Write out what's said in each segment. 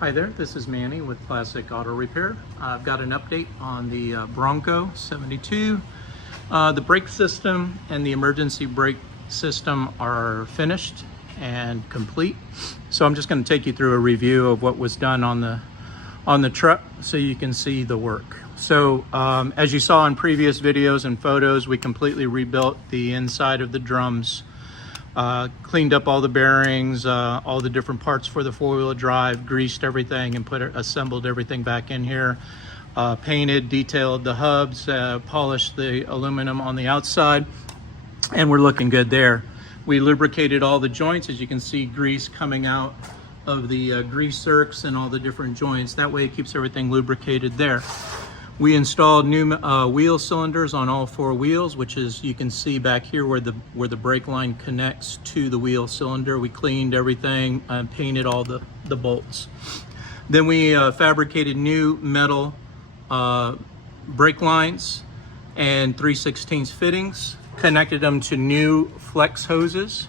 Hi there, this is Manny with Classic Auto Repair. I've got an update on the Bronco 72. The brake system and the emergency brake system are finished and complete. So I'm just going to take you through a review of what was done on the truck so you can see the work. So as you saw in previous videos and photos, we completely rebuilt the inside of the drums. Cleaned up all the bearings, all the different parts for the four-wheel drive, greased everything and assembled everything back in here. Painted, detailed the hubs, polished the aluminum on the outside, and we're looking good there. We lubricated all the joints. As you can see, grease coming out of the grease zerks and all the different joints. That way it keeps everything lubricated there. We installed new wheel cylinders on all four wheels, which is, you can see back here where the brake line connects to the wheel cylinder. We cleaned everything and painted all the bolts. Then we fabricated new metal brake lines and 3/16 fittings, connected them to new flex hoses,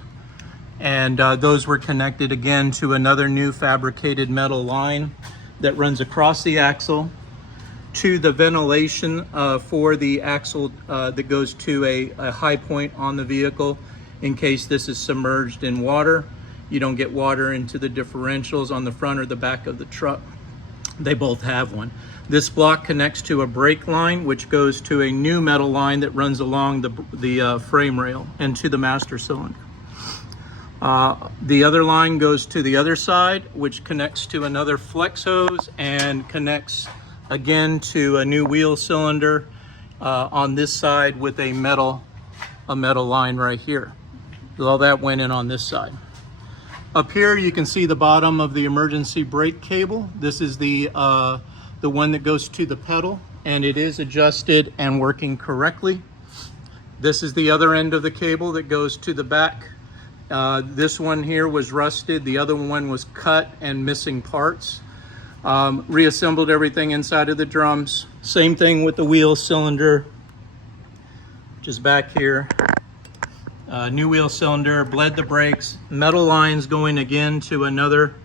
and those were connected again to another new fabricated metal line that runs across the axle to the ventilation for the axle that goes to a high point on the vehicle in case this is submerged in water. You don't get water into the differentials on the front or the back of the truck. They both have one. This block connects to a brake line, which goes to a new metal line that runs along the frame rail and to the master cylinder. The other line goes to the other side, which connects to another flex hose and connects again to a new wheel cylinder on this side with a metal line right here. All that went in on this side. Up here you can see the bottom of the emergency brake cable. This is the one that goes to the pedal, and it is adjusted and working correctly. This is the other end of the cable that goes to the back. This one here was rusted. The other one was cut and missing parts. Reassembled everything inside of the drums. Same thing with the wheel cylinder, which is back here. New wheel cylinder, bled the brakes, metal lines going again to another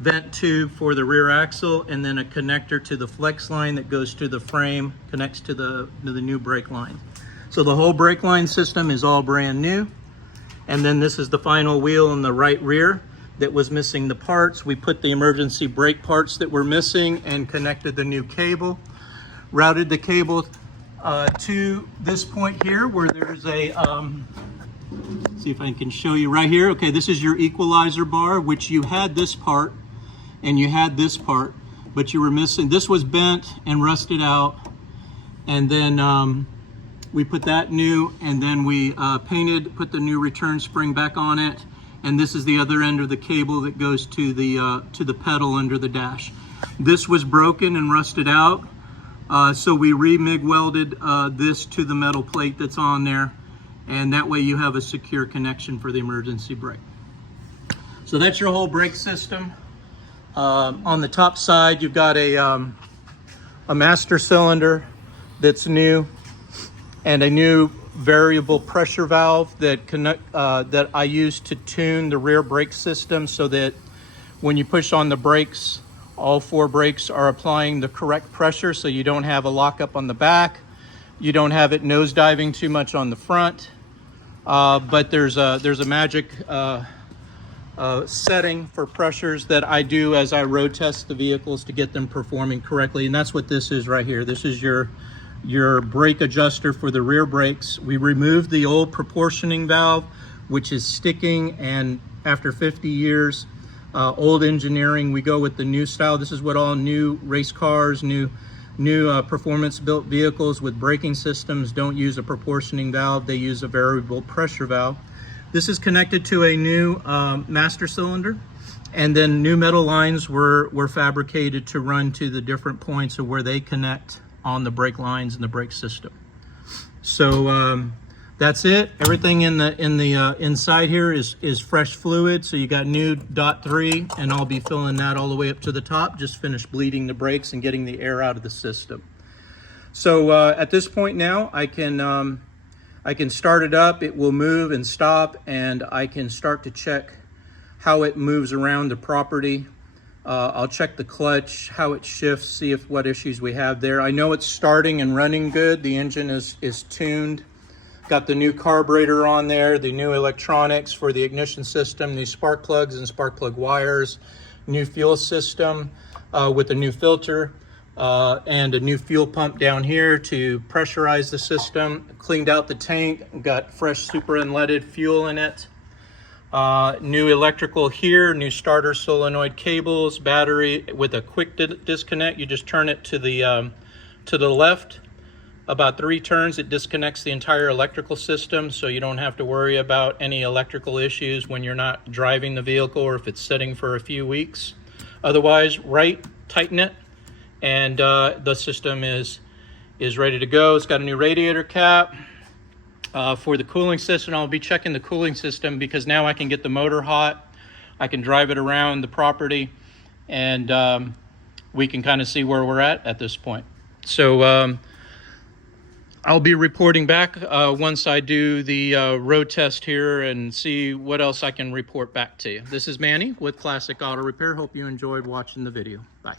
vent tube for the rear axle, and then a connector to the flex line that goes to the frame, connects to the new brake line. So the whole brake line system is all brand new. And then this is the final wheel in the right rear that was missing the parts. We put the emergency brake parts that were missing and connected the new cable. Routed the cable to this point here where there's a, see if I can show you right here. Okay, this is your equalizer bar, which you had this part and you had this part, but you were missing. This was bent and rusted out. And then we put that new, and then we put the new return spring back on it. And this is the other end of the cable that goes to the pedal under the dash. This was broken and rusted out, so we re-MIG welded this to the metal plate that's on there, and that way you have a secure connection for the emergency brake. So that's your whole brake system. On the top side, you've got a master cylinder that's new, and a new variable pressure valve that I use to tune the rear brake system so that when you push on the brakes, all four brakes are applying the correct pressure, so you don't have a lockup on the back, you don't have it nose diving too much on the front, but there's a magic setting for pressures that I do as I road test the vehicles to get them performing correctly, and that's what this is right here. This is your brake adjuster for the rear brakes. We removed the old proportioning valve, which is sticking, and after 50 years, old engineering, we go with the new style. This is what all new race cars, new performance built vehicles with braking systems don't use a proportioning valve. They use a variable pressure valve. This is connected to a new master cylinder, and then new metal lines were fabricated to run to the different points of where they connect on the brake lines and the brake system. So that's it. Everything in the inside here is fresh fluid. So you got new .3, and I'll be filling that all the way up to the top. Just finished bleeding the brakes and getting the air out of the system. So at this point now, I can start it up. It will move and stop, and I can start to check how it moves around the property I'll check the clutch, how it shifts, see if what issues we have there. I know it's starting and running good. The engine is tuned. Got the new carburetor on there, the new electronics for the ignition system, new spark plugs and spark plug wires, new fuel system with a new filter and a new fuel pump down here to pressurize the system. Cleaned out the tank, got fresh super unleaded fuel in it. New electrical here, new starter solenoid cables, battery with a quick disconnect. You just turn it to the left. About 3 turns, it disconnects the entire electrical system, so you don't have to worry about any electrical issues when you're not driving the vehicle or if it's sitting for a few weeks. Otherwise, right, tighten it, and the system is ready to go. It's got a new radiator cap. For the cooling system, I'll be checking the cooling system because now I can get the motor hot. I can drive it around the property, and we can kind of see where we're at this point. So I'll be reporting back once I do the road test here and see what else I can report back to you. This is Manny with Classic Auto Repair. Hope you enjoyed watching the video. Bye.